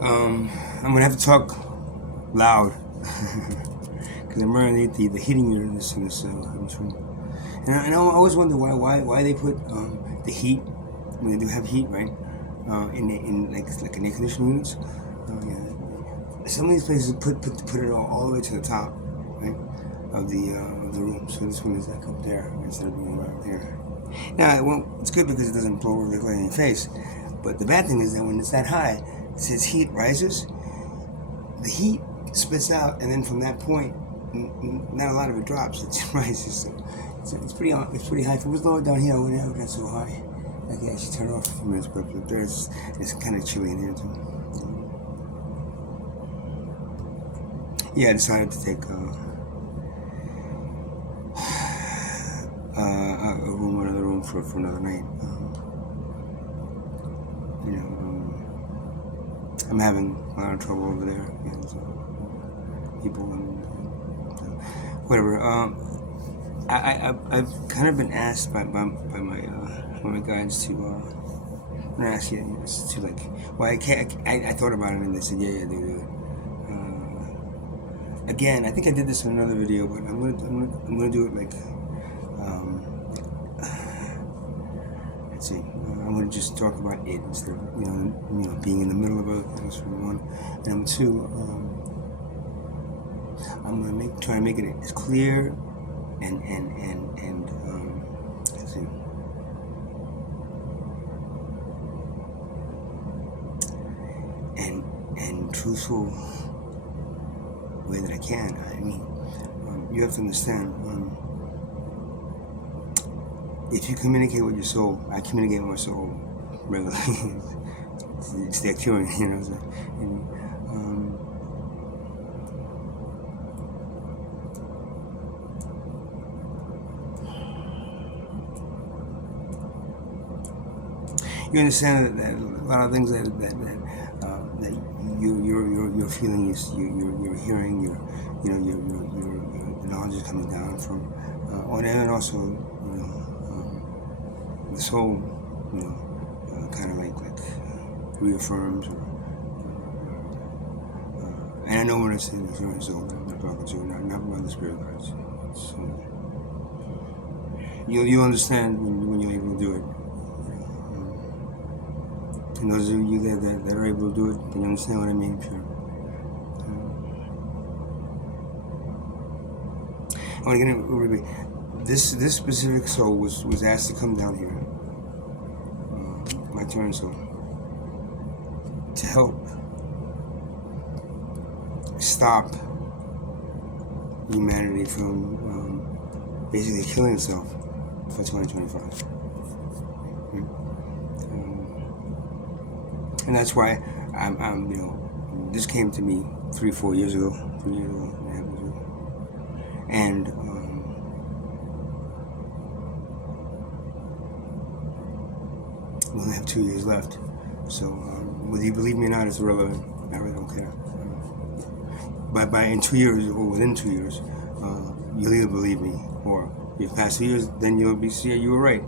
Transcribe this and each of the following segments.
I'm gonna have to talk loud because I'm running the heating unit in this room. And I always wonder why they put the heat when they do have heat, right? In like in air conditioning units. Yeah. Some of these places put it all the way to the top, right, of the room. So this one is like up there instead of being right here. Now it's good because it doesn't blow directly in your face. But the bad thing is that when it's that high, since heat rises, the heat spits out, and then from that point, not a lot of it drops. It rises. So it's pretty high. If it was lower down here, I wouldn't have got so high. I can actually turn it off for a minute, but there's it's kind of chilly in here too. Yeah, I decided to take another room for another night. I'm having a lot of trouble over there, and people and whatever. I've kind of been asked by my guides to not ask you to like why I can't. I thought about it and they said yeah do it. Again, I think I did this in another video, but I'm gonna do it like let's see. I'm gonna just talk about it instead of being in the middle of other things for one. And number two, I'm gonna try to make it as clear and let's see. And truthful way that I can. I mean, you have to understand. If you communicate with your soul, I communicate with my soul regularly. It's their curing, So, you understand that a lot of things that you're feeling, you're hearing, your knowledge is coming down from, and also the soul, kind of like reaffirms, and I know when it's in the soul, I'm not talking to you, not about the spirit guides. So you'll understand when you're able to do it. And those of you that are able to do it, can you understand what I mean? Sure. I want to get into this specific soul was asked to come down here, my turn soul, to help stop humanity from basically killing itself for 2025. And that's why this came to me 3 years ago, and we only have 2 years left. So whether you believe me or not is irrelevant. I really don't care. By in 2 years or within 2 years, you'll either believe me, or if past 2 years, then you'll be see you were right.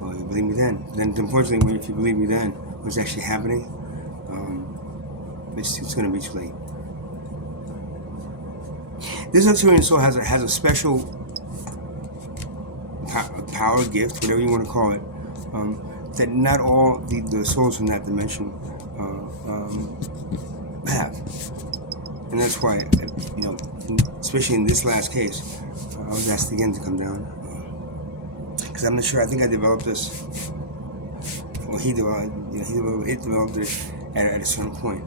Or you believe me then. Then unfortunately, if you believe me then, what's actually happening, it's going to be too late. This Arcturian soul has a special power, gift, whatever you want to call it, that not all the souls from that dimension have. And that's why, especially in this last case, I was asked again to come down. Because I'm not sure, I think I developed this. Well, he developed it at a certain point.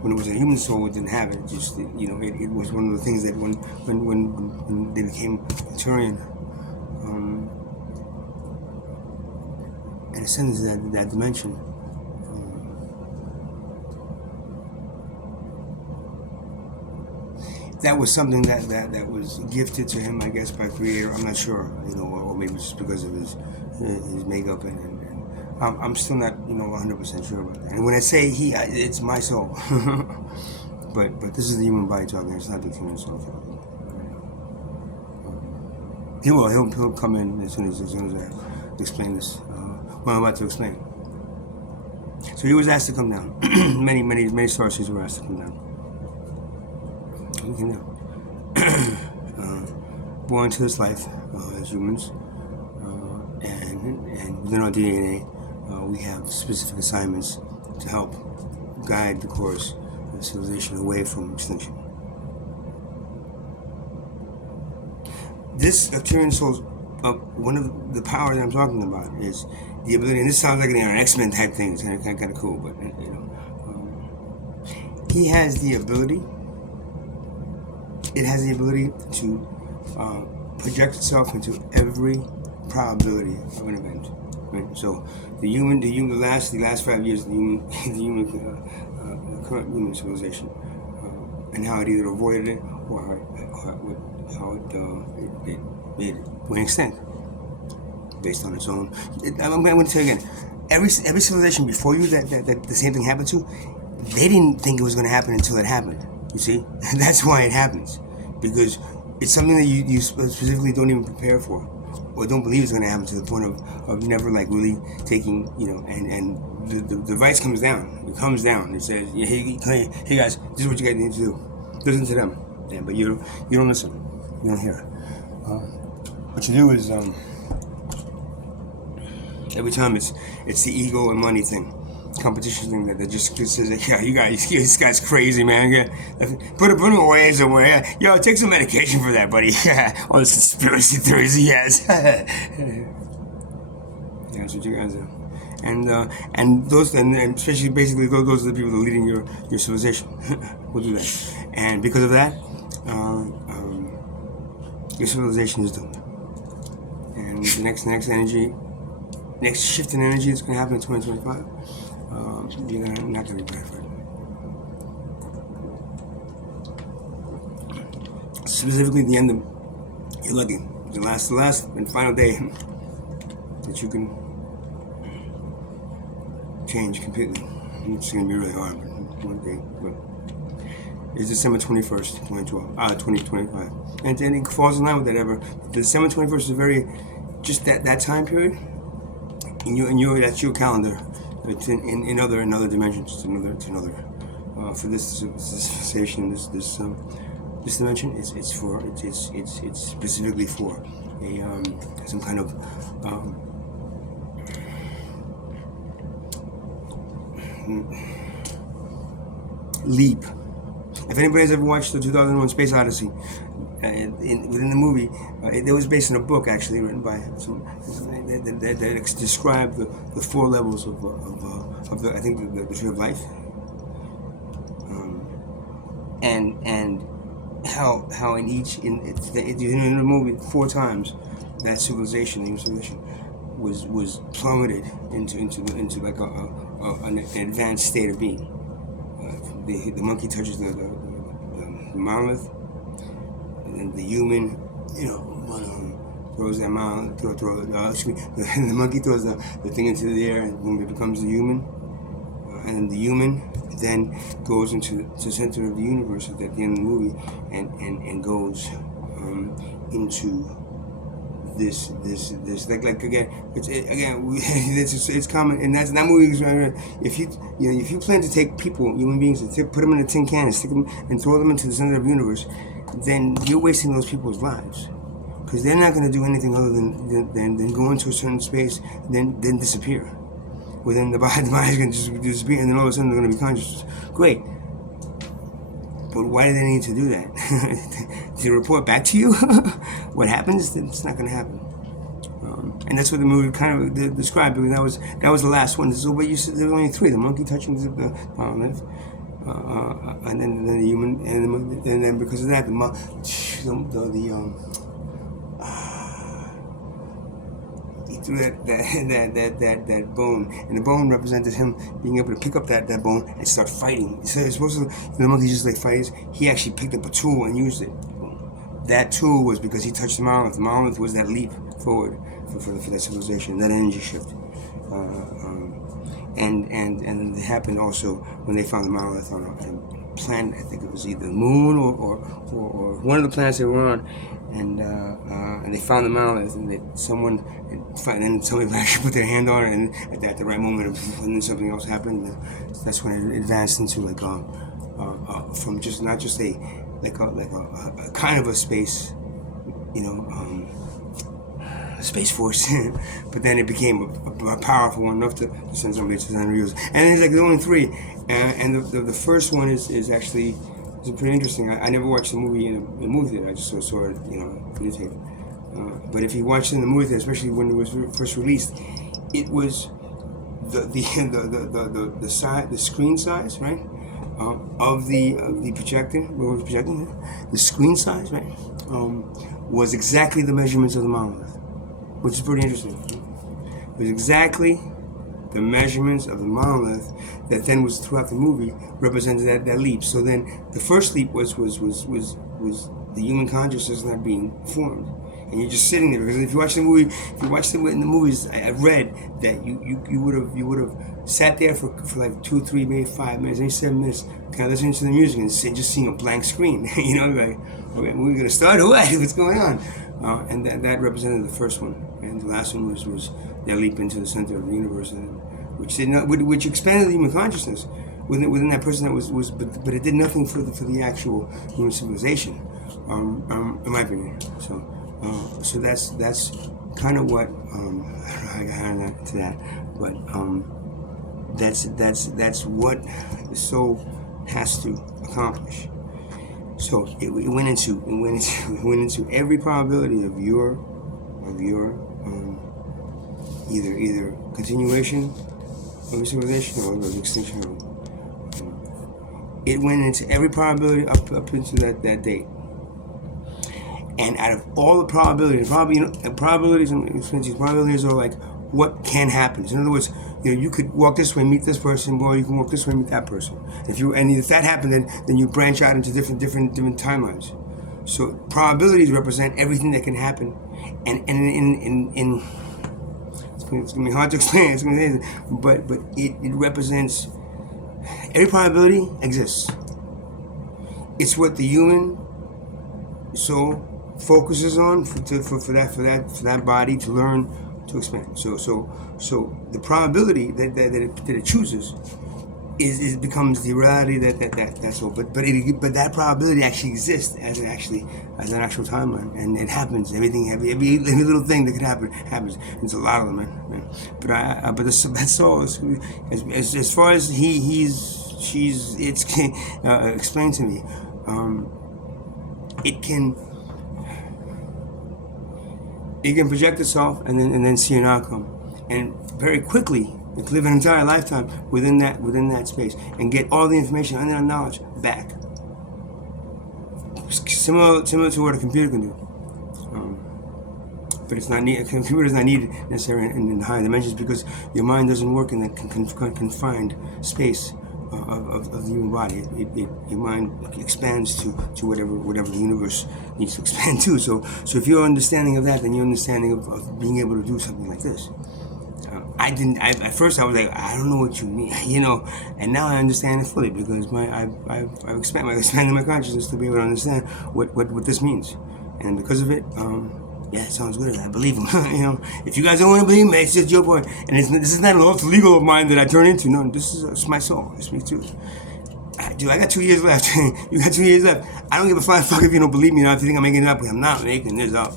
When it was a human soul, it didn't have it. It just, it was one of the things that when they became Arcturian, and ascended to that dimension, that was something that was gifted to him, I guess, by Creator. I'm not sure, or maybe it's just because of his makeup, and I'm still not, 100% sure about that. And when I say he, it's my soul, but this is the human body talking. It's not the human soul talking. He'll come in as soon as I explain this. What I'm about to explain. So he was asked to come down. many sources were asked to come down. He came down. Born into this life as humans, and within our DNA, we have specific assignments to help guide the course of civilization away from extinction. This Arcturian soul's one of the power that I'm talking about is the ability, and this sounds like an X-Men type thing. It's kind of cool, but he has the ability. It has the ability to project itself into every probability of an event. Right? So the last 5 years, the current human civilization, and how it either avoided it or how it went extinct based on its own. I'm going to tell you again. Every civilization before you that the same thing happened to, they didn't think it was going to happen until it happened. You see, that's why it happens, because it's something that you specifically don't even prepare for, or don't believe is going to happen, to the point of never like really taking, and the advice comes down. It comes down. It says, yeah, hey guys, this is what you guys need to do. Listen to them. Yeah, but you don't listen. You don't hear. What you do is every time it's the ego and money thing, competition thing that just says, yeah, this guy's crazy, man. Yeah, put him away somewhere. Yeah. Yo, take some medication for that, buddy. Yeah, all the conspiracy theories he has. Yeah, that's what you guys do. And those, and especially basically those are the people that are leading your civilization. Will do that, and because of that, your civilization is doomed. And the next shift in energy that's going to happen in 2025. You're not going to be prepared for it. Specifically, the end of you're lucky. The last and final day that you can change completely. It's going to be really hard, but one day. But it's December 21st, 2025, and then it falls in line with that. December 21st is very just that time period. In your that's your calendar. It's in other dimensions. It's another for this civilization, this dimension. It's specifically for a some kind of leap. If anybody's ever watched the 2001 Space Odyssey, within the movie, it was based on a book actually written by some that described the 4 levels of the, I think the tree of life, and how in the movie 4 times that civilization, the human civilization, was plummeted into like an advanced state of being. The monkey touches the monolith, and the human, throws that monolith. The monkey throws the thing into the air, and boom, it becomes the human. And then the human then goes into the center of the universe at the end of the movie, and goes into this like again it's common, and that's that movie. If you plan to take human beings, and put them in a tin can and stick them and throw them into the center of the universe, then you're wasting those people's lives, because they're not going to do anything other than go into a certain space, then disappear. Well, then the body's going to just disappear, and then all of a sudden they're going to be conscious. Great. But why do they need to do that? To report back to you what happens? It's not going to happen. And that's what the movie kind of described, because that was the last one. So, but there were only 3: the monkey touching the monolith, and then the human, and then because of that, he threw that bone, and the bone represented him being able to pick up that bone and start fighting. So it's supposed to, the monkey just like fights. He actually picked up a tool and used it. That tool was because he touched the monolith. The monolith was that leap forward for that civilization, that energy shift. And it happened also when they found the monolith on a planet. I think it was either the moon or one of the planets they were on. and they found the monolith, and then somebody actually put their hand on it, and at the right moment, and then something else happened. That's when it advanced into like from just not just a kind of a space, you know, a space force, but then it became a powerful one enough to send somebody to send reels. And it's like there's only three, and the first one is actually. It's pretty interesting. I never watched the movie in a movie theater. I just saw it, videotape. But if you watched it in the movie theater, especially when it was first released, it was the size, the screen size, right, of the projector. What was projecting? The screen size, right, was exactly the measurements of the monolith, which is pretty interesting. It was exactly the measurements of the monolith that then was throughout the movie represented that leap. So then the first leap was the human consciousness not being formed, and you're just sitting there. Because if you watch the movie, if you watch it in the movies, I read that you would have sat there for like 2, 3, maybe 5 minutes, maybe 7 minutes, kind of listening to the music and just seeing a blank screen. Like, okay, we're gonna start or what? What's going on? And that represented the first one, and the last one was that leap into the center of the universe, which expanded the human consciousness within that person but it did nothing for the actual human civilization, in my opinion. So that's kind of what I don't know how I got into that, but that's what the soul has to accomplish. So it went into every probability of your either continuation of civilization or extinction. It went into every probability up into that date. And out of all the probabilities, probabilities are like what can happen. So in other words, you could walk this way, meet this person, or you can walk this way, meet that person. If that happened, then you branch out into different timelines. So probabilities represent everything that can happen, and in it's gonna be hard to explain. But it represents every probability exists. It's what the human soul focuses on for that body to learn to expand. So the probability that it chooses is becomes the reality that's all. But that probability actually exists as an actual timeline, and it happens. Every little thing that could happen happens. There's a lot of them, man. But that's all. As far as it's explained to me. It can project itself and then see an outcome, and very quickly it can live an entire lifetime within that space and get all the information and that knowledge back. Similar to what a computer can do, but it's not needed. A computer is not needed necessarily in higher dimensions because your mind doesn't work in that confined space of the human body. Your mind expands to whatever the universe needs to expand to. So if you're understanding of that, then you're understanding of being able to do something like this. At first I was like, I don't know what you mean, and now I understand it fully because I've expanded my consciousness to be able to understand what this means, and because of it, yeah, it sounds good. I believe him. If you guys don't want to believe me, it's just your point. And this is not an alter legal of mine that I turn into. No, this is my soul. It's me too. Dude, I got 2 years left. You got 2 years left. I don't give a flying fuck if you don't believe me. If you think I'm making it up, I'm not making this up.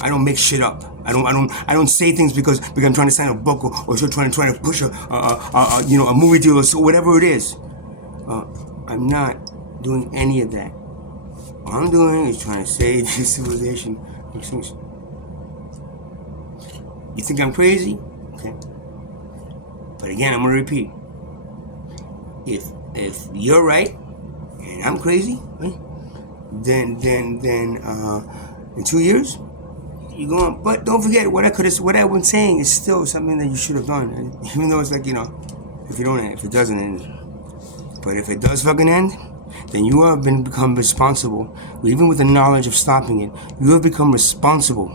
I don't make shit up. I don't say things because I'm trying to sign a book or trying to push a movie deal or so, whatever it is. I'm not doing any of that. All I'm doing is trying to save this civilization. You think I'm crazy? Okay. But again, I'm gonna repeat. If you're right and I'm crazy, right, then in 2 years you're going. But don't forget what I've been saying is still something that you should have done, even though it's like if it doesn't end. But if it does fucking end, then you have become responsible, even with the knowledge of stopping it. You have become responsible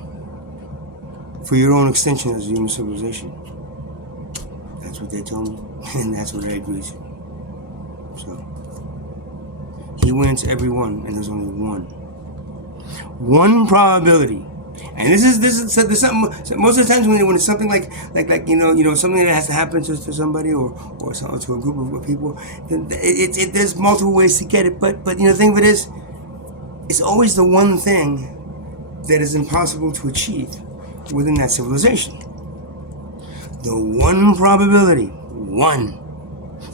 for your own extinction as a human civilization. That's what they told me, and that's what I agreed to. So he wins every one, and there's only one. One probability. And this is something. Most of the times when it's something like something that has to happen to somebody or to a group of people, then there's multiple ways to get it. But the thing of it is, it's always the one thing that is impossible to achieve within that civilization. The one probability,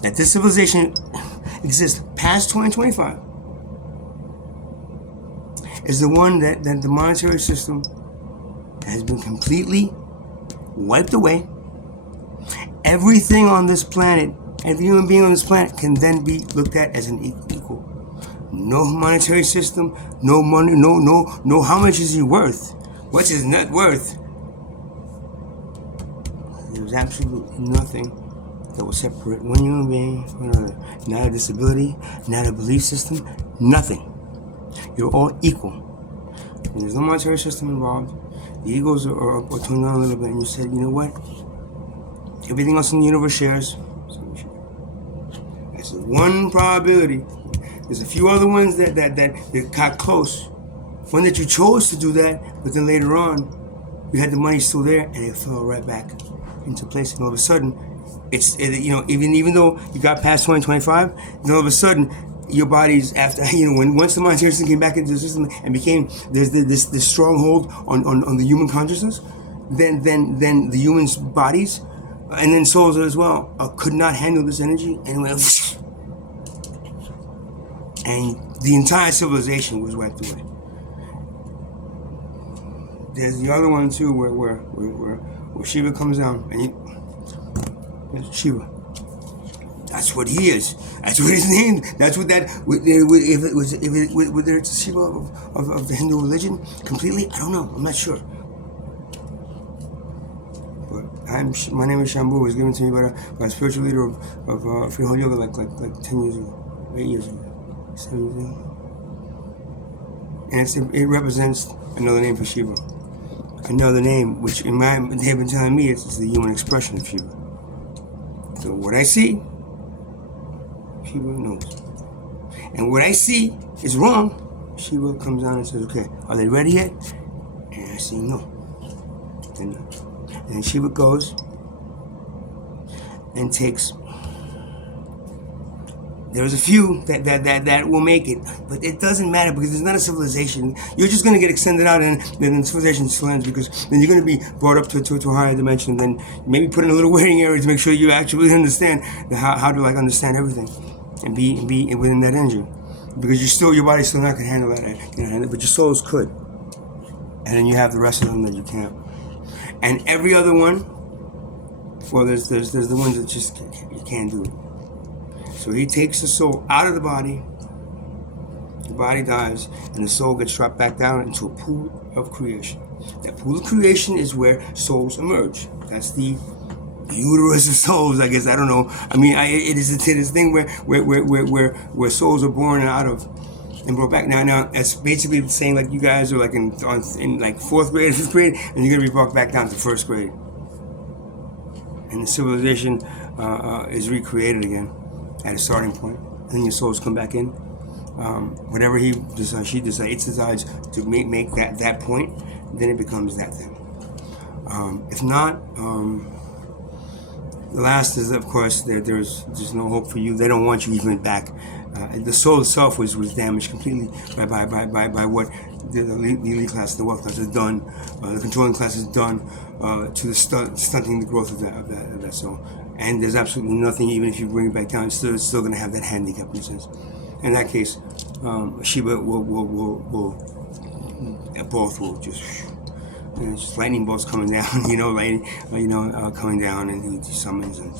that this civilization exists past 2025 is the one that the monetary system has been completely wiped away. Everything on this planet, every human being on this planet can then be looked at as an equal. No monetary system, no money, no how much is he worth? What's his net worth? There's absolutely nothing that will separate one human being from another. Not a disability, not a belief system, nothing. You're all equal. And there's no monetary system involved. The egos are toned down a little bit, and you said, you know what? Everything else in the universe shares. That's one probability. There's a few other ones that got close. One that you chose to do that, but then later on, you had the money still there, and it fell right back into place. And all of a sudden, even though you got past 2025, then all of a sudden, your body's after once the monetary system came back into the system and became there's this stronghold on the human consciousness, then the humans' bodies and then souls as well could not handle this energy and went, and the entire civilization was wiped away. There's the other one too where Shiva comes down and Shiva. That's what he is. That's what his name. That's what that. Whether it's a Shiva of the Hindu religion completely, I don't know. I'm not sure. But my name is Shambhu. It was given to me by a spiritual leader of Free Yoga like 10 years ago, 8 years ago, 7 years ago. And it represents another name for Shiva. Another name, which they have been telling me it's the human expression of Shiva. So what I see, Shiva knows. And what I see is wrong. Shiva comes down and says, okay, are they ready yet? And I say, no. And then Shiva goes and takes. There's a few that will make it, but it doesn't matter because it's not a civilization. You're just going to get extended out, and then the civilization still ends because then you're going to be brought up to a higher dimension. Then maybe put in a little waiting area to make sure you actually understand how to understand everything and be within that energy, because your body's still not going to handle that, but your souls could, and then you have the rest of them that you can't. And every other one, well, there's the ones that just you can't do it. So he takes the soul out of the body dies, and the soul gets dropped back down into a pool of creation. That pool of creation is where souls emerge. That's the uterus of souls, I guess. I don't know. I mean, it is this thing where souls are born out of and brought back. Now, it's basically saying like you guys are like in like 4th grade, 5th grade, and you're gonna be brought back down to 1st grade, and the civilization is recreated again at a starting point, and then your souls come back in. Whatever he decides, she decides to make that point, then it becomes that thing. If not, the last is, of course, there's no hope for you. They don't want you even back. The soul itself was damaged completely by what the elite class, the wealth class has done, the controlling class has done to the stunting the growth of that soul. And there's absolutely nothing, even if you bring it back down, it's still going to have that handicap in a sense. In that case, Shiva will both will just lightning bolts coming down, coming down, and he summons and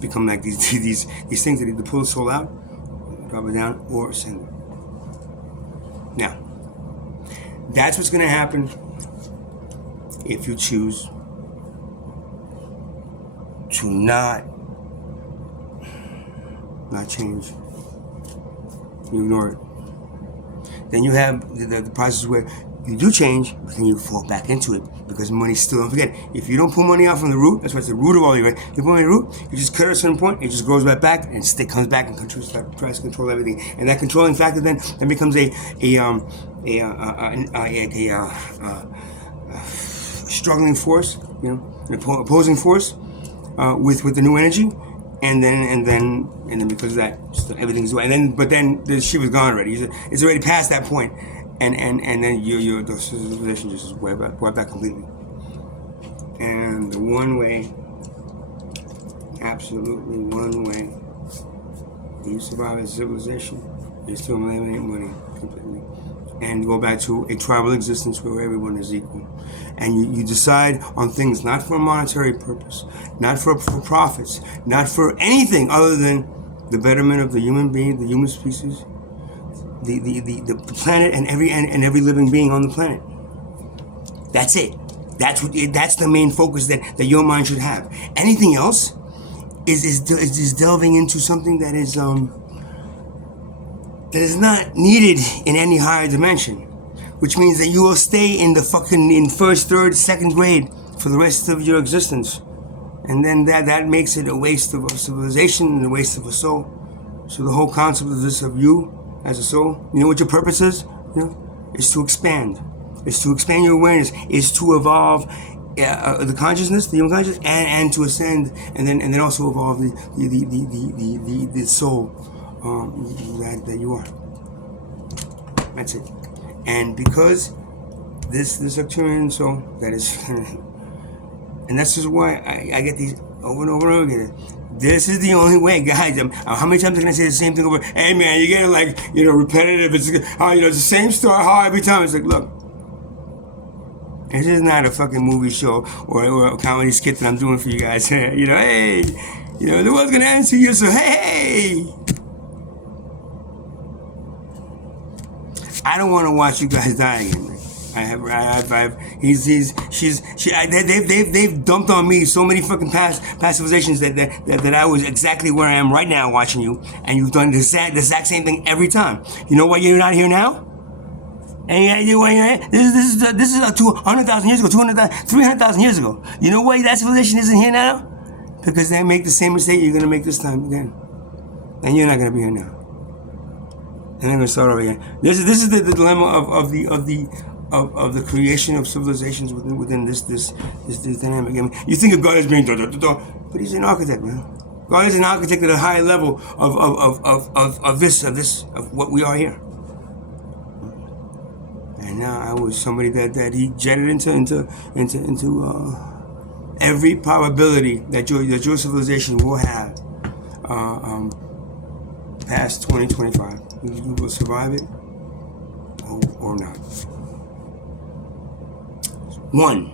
become like these things that either pull the soul out, drop it down, or send it. Now, that's what's going to happen if you choose to not change. You ignore it. Then you have the process where you do change, but then you fall back into it because money's still, don't forget, if you don't pull money out from the root, that's what's the root of all your, right? You pull money the root, you just cut at a certain point, it just grows right back and stick comes back and tries to control everything. And that controlling factor then becomes a struggling force, an opposing force with the new energy. And then because of that, everything's away. But then the shit was gone already. It's already past that point. And then the civilization just is wiped back completely. And the one way, absolutely one way, that you survive as a civilization is to eliminate money completely. And go back to a tribal existence where everyone is equal. And you decide on things not for a monetary purpose, not for profits, not for anything other than the betterment of the human being, the human species, the planet, and every living being on the planet. That's it. That's the main focus that your mind should have. Anything else is delving into something that is not needed in any higher dimension, which means that you will stay in first, third, second grade for the rest of your existence, and then that makes it a waste of civilization and a waste of a soul. So the whole concept of you as a soul, you know what your purpose is? Is to expand. Is to expand your awareness. Is to evolve the consciousness, the human consciousness, and to ascend, and then also evolve the soul that you are. That's it. And because this Arcturian soul that is, and that's just why I get these over and over and over again. This is the only way, guys. How many times can I say the same thing over? Hey man, you're getting repetitive. It's it's the same story. Every time it's like, look, this is not a fucking movie show or a comedy skit that I'm doing for you guys. Hey, the world's gonna end to you, so hey. I don't want to watch you guys die again, man. They've dumped on me so many fucking past civilizations that I was exactly where I am right now watching you, and you've done the exact same thing every time. You know why you're not here now? And this is 200,000 years ago, 300,000 years ago. You know why that civilization isn't here now? Because they make the same mistake you're gonna make this time again, and you're not gonna be here now. And I'm gonna start over again. This is the dilemma of the creation of civilizations within this dynamic. I mean, you think of God as being but he's an architect, man. God is an architect at a higher level of what we are here. And now I was somebody that he jetted into every probability that your civilization will have past 2025. You will survive it or not. One.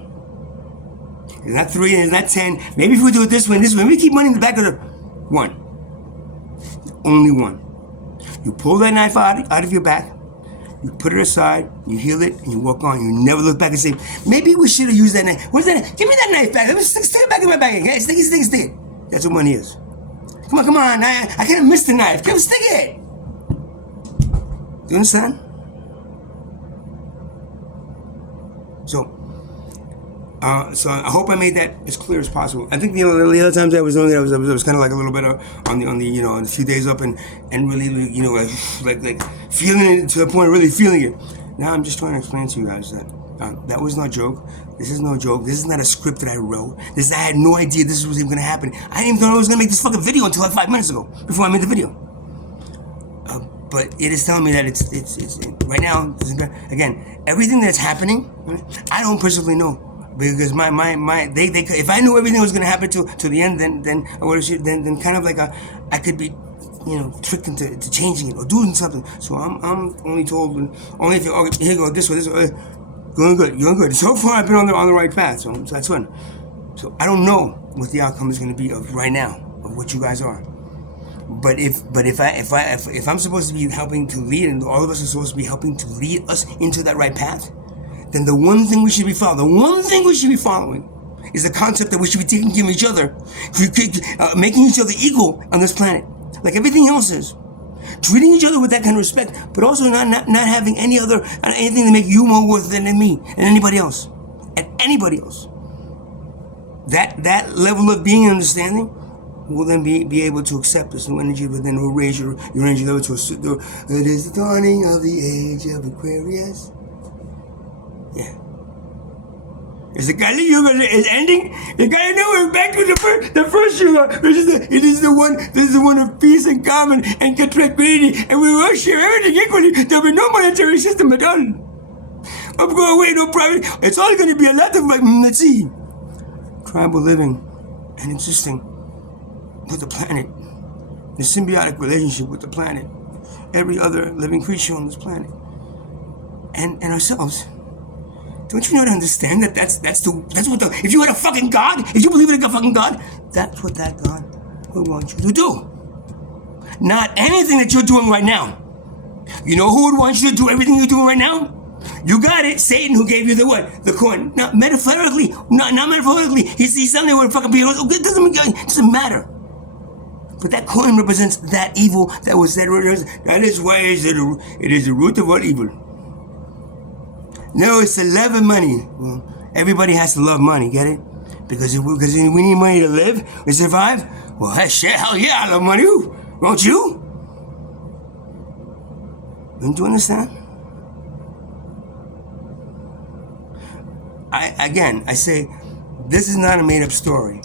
It's not three, it's not 10. Maybe if we do it this way, we keep money in the back of the one. Only one. You pull that knife out of your back, you put it aside, you heal it, and you walk on. You never look back and say, maybe we should have used that knife. Where's that knife? Give me that knife back. Let me stick it back in my bag again. Stick it. That's what money is. Come on. I can't have missed the knife. Come stick it. Do you understand? So I hope I made that as clear as possible. I think the other times I was doing it, I was kind of like a little bit on the a few days up and really like feeling it to the point of really feeling it. Now I'm just trying to explain to you guys that was no joke. This is no joke. This is not a script that I wrote. I had no idea this was even going to happen. I didn't even know I was going to make this fucking video until like 5 minutes ago before I made the video. But it is telling me that it's right now. Again, everything that's happening, I don't personally know. Because they if I knew everything was going to happen to the end, then I would have then kind of like I could be tricked into changing it or doing something. So I'm only told only if here you go this way, going good. So far I've been on the right path. So that's fun. So I don't know what the outcome is going to be of right now of what you guys are. But if I'm supposed to be helping to lead, and all of us are supposed to be helping to lead us into that right path, then the one thing we should be following, is the concept that we should be taking care of each other, making each other equal on this planet, like everything else is. treating each other with that kind of respect, but also not having anything to make you more worth than me and anybody else. And anybody else. That level of being and understanding will then be able to accept this new energy, but then will raise your energy level to it is the dawning of the age of Aquarius. Yeah. Is the Kali Yuga is ending? You gotta know we're back to the first Yuga. It is the one of peace and calm and tranquility, and we will share everything equally. There'll be no monetary system at all. I'm going away, no private. It's all gonna be a lot of let's see, tribal living and existing with the planet, the symbiotic relationship with the planet, every other living creature on this planet, and ourselves. Don't you not understand that that's what if you had a fucking God, if you believe in a fucking God, that's what that God would want you to do. Not anything that you're doing right now. You know who would want you to do everything you're doing right now? You got it, Satan, who gave you the what? The coin. Now, metaphorically, not metaphorically, he's something where fucking people, it doesn't matter. But that coin represents that evil that was said. That is why it is the root of all evil. No, it's the love of money. Well, everybody has to love money, get it? Because we need money to live, to survive. Well, hell yeah, I love money. Won't you? Don't you understand? I say, this is not a made-up story.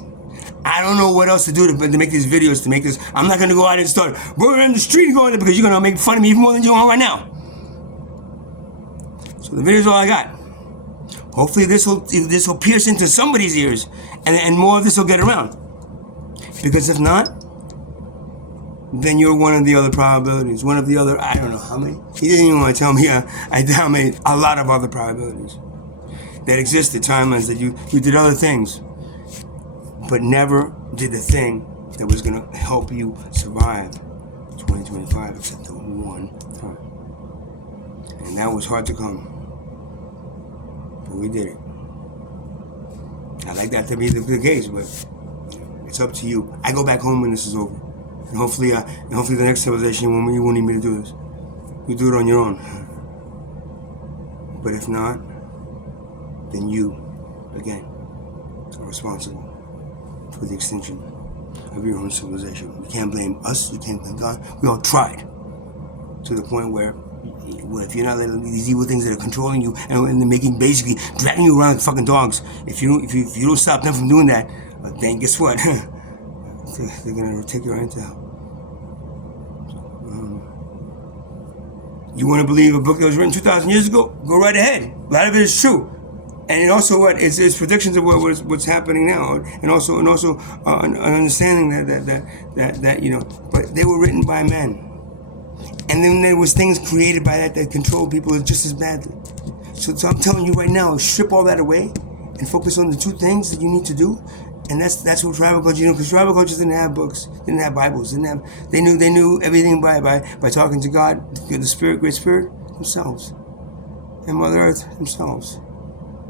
I don't know what else to do to make these videos, to make this. I'm not going to go out and start, we're in the street going there because you're going to make fun of me even more than you are right now. So the video's all I got. Hopefully this will pierce into somebody's ears, and more of this will get around. Because if not, then you're one of the other probabilities. One of the other, I don't know how many. He didn't even want to tell me how many, a lot of other probabilities that existed, timelines that you did other things, but never did the thing that was going to help you survive 2025, except the one time. And that was hard to come. But we did it. I like that to be the case, but it's up to you. I go back home when this is over. And hopefully the next civilization, you won't need me to do this. You do it on your own. But if not, then you, again, are responsible for the extinction of your own civilization. You can't blame us, you can't blame God. We all tried to the point where if you're not letting these evil things that are controlling you and they're making, basically dragging you around like fucking dogs, if you don't stop them from doing that, then guess what? They're gonna take you right into hell. You want to believe a book that was written 2,000 years ago? Go right ahead. A lot of it is true. And also it's predictions of what's happening now, and also an understanding that you know. But they were written by men, and then there was things created by that controlled people just as badly. So I'm telling you right now, strip all that away and focus on the two things that you need to do, and that's what tribal culture. You know, because tribal cultures didn't have books, didn't have Bibles, they knew everything by talking to God, the Spirit, Great Spirit themselves, and Mother Earth themselves.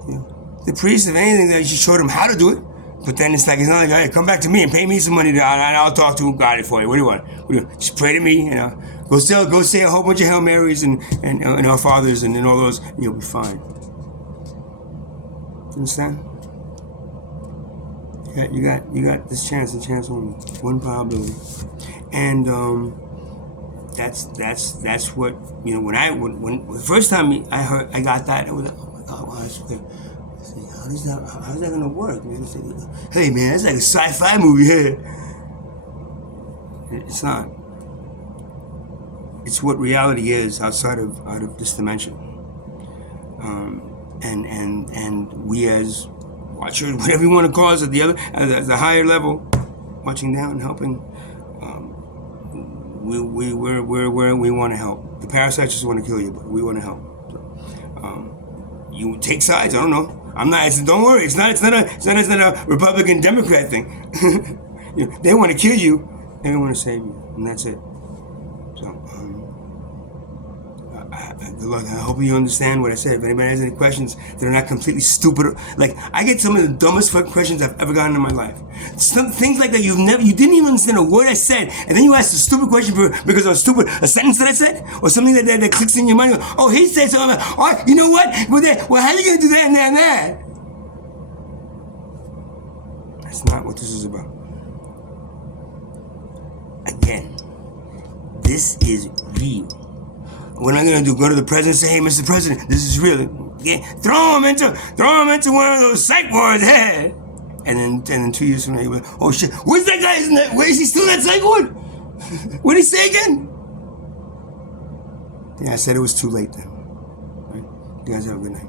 You know, the priest, if anything, they just showed him how to do it. But then it's like, it's not like, hey, come back to me and pay me some money, and I'll talk to God for you. What do you want? Just pray to me, you know. Go say a whole bunch of Hail Marys and Our Fathers and all those, and you'll be fine. Understand? You got this chance only, one probability, and that's what, you know. When the first time I got that, it was like, oh my God, wow, that's okay. How's that gonna work, man? Hey man, that's like a sci-fi movie here. It's not. It's what reality is out of this dimension. And we as watchers, whatever you want to call us, at the higher level, watching down and helping, we want to help. The parasites just want to kill you, but we want to help. So, you take sides. I don't know. I'm not. Don't worry. It's not a Republican Democrat thing. You know, they want to kill you, and they want to save you, and that's it. So Good luck. I hope you understand what I said. If anybody has any questions that are not completely stupid, like I get some of the dumbest fucking questions I've ever gotten in my life. Some things like that you didn't even understand a word I said, and then you ask a stupid question because of a sentence that I said, or something that clicks in your mind. Oh, he said something. Oh, you know what? Well, how are you gonna do that and that and that? That's not what this is about. Again, this is real. What am I gonna do? Go to the president and say, "Hey, Mr. President, this is real." Yeah, throw him into one of those psych wards, hey. And then 2 years from now, you'll be like, "Oh shit, where's that guy? Where is he still in that psych ward? What did he say again?" Yeah, I said it was too late then. Right? You guys have a good night.